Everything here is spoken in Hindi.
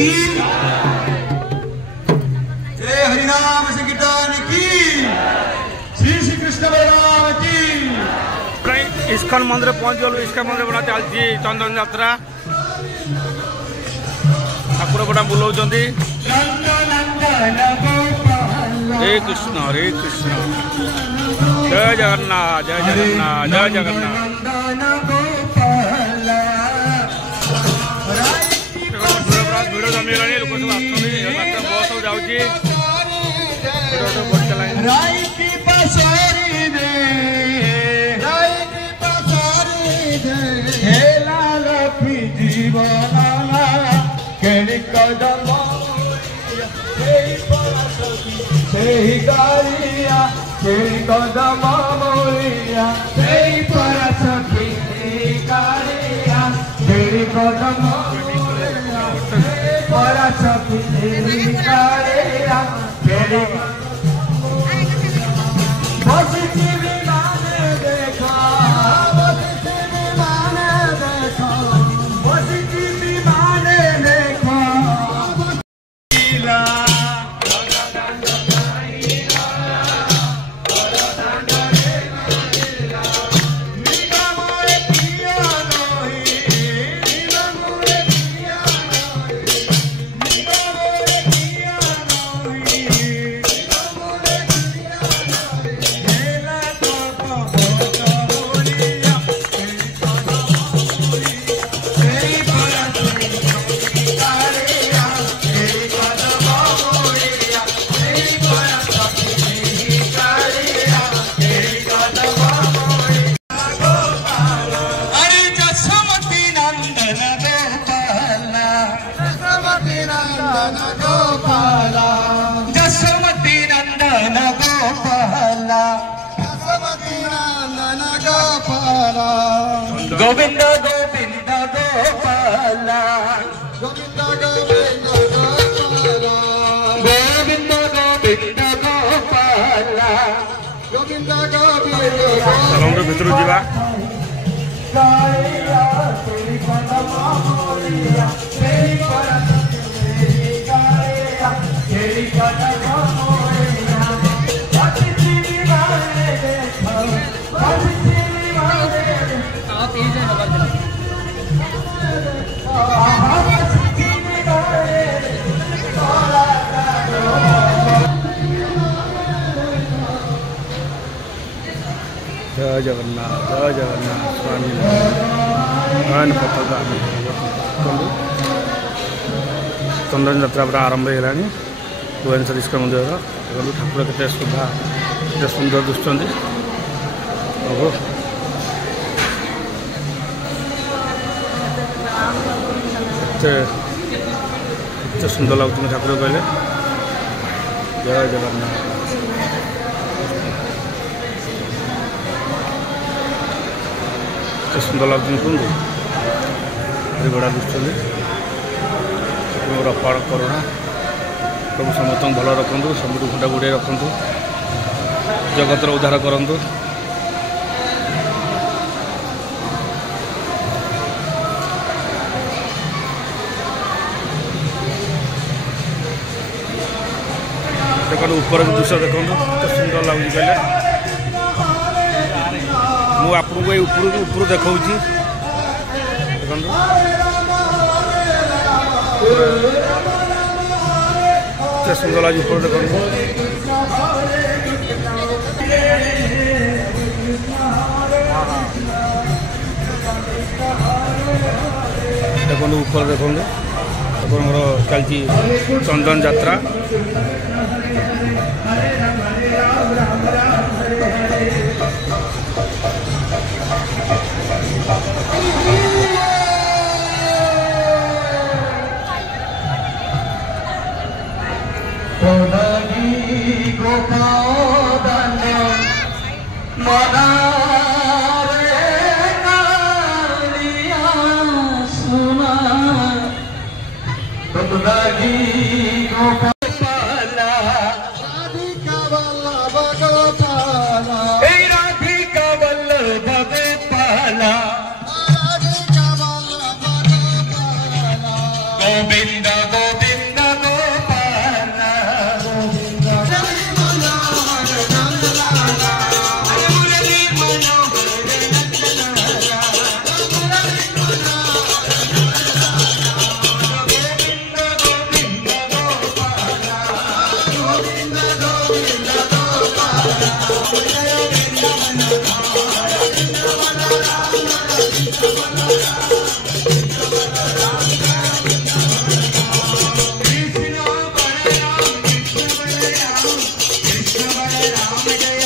की जय हरिनाम संकीर्तन की श्री श्री कृष्ण बलराम की। इस्कन मंदिर पहुंच गलु। इस्कन मंदिर बना चलती चंदन यात्रा ठाकुर बड़ा बुलाऊँ। हरे कृष्ण जय जगन्नाथ जय जगन्नाथ जय जगन्नाथ। भिड़ जमीगला लोक सब आसुच्च बस जाऊँगी कदम मोरिया परसखी कदम परसखी देखा गोविंद गोविंद गोपाला गोविंद गोविंद गोपाला गोविंद गोविंद गोपाला गोविंद गोविंद भितर जावा जय जगन्नाथ स्वामी नारायण पताका चंदन यात्रा पूरा आरंभ हो गलानी। भुवनेश्वर इस्कन मंदिर देखो ठाकुर के सुधा के सुंदर दिखुंट एत सुंदर लगुच ठाकुर कहले जय जगन्नाथ। सुंदर लगुन कहूँ भारी बड़ा दिखुं अपार करुणा प्रभु समस्त भल रखु सब घुटा गुड़े रखु जगतर उद्धार करूँ। देखो ऊपर दृश्य देखो सुंदर लगुच कहले मु आपको ये ऊपर देखा सुंदर लगे ऊपर देखो देखो ऊपर देखो चलती चंदन यात्रा Govind Govind Krishna Balaram, Krishna Balaram, Krishna Balaram, Jai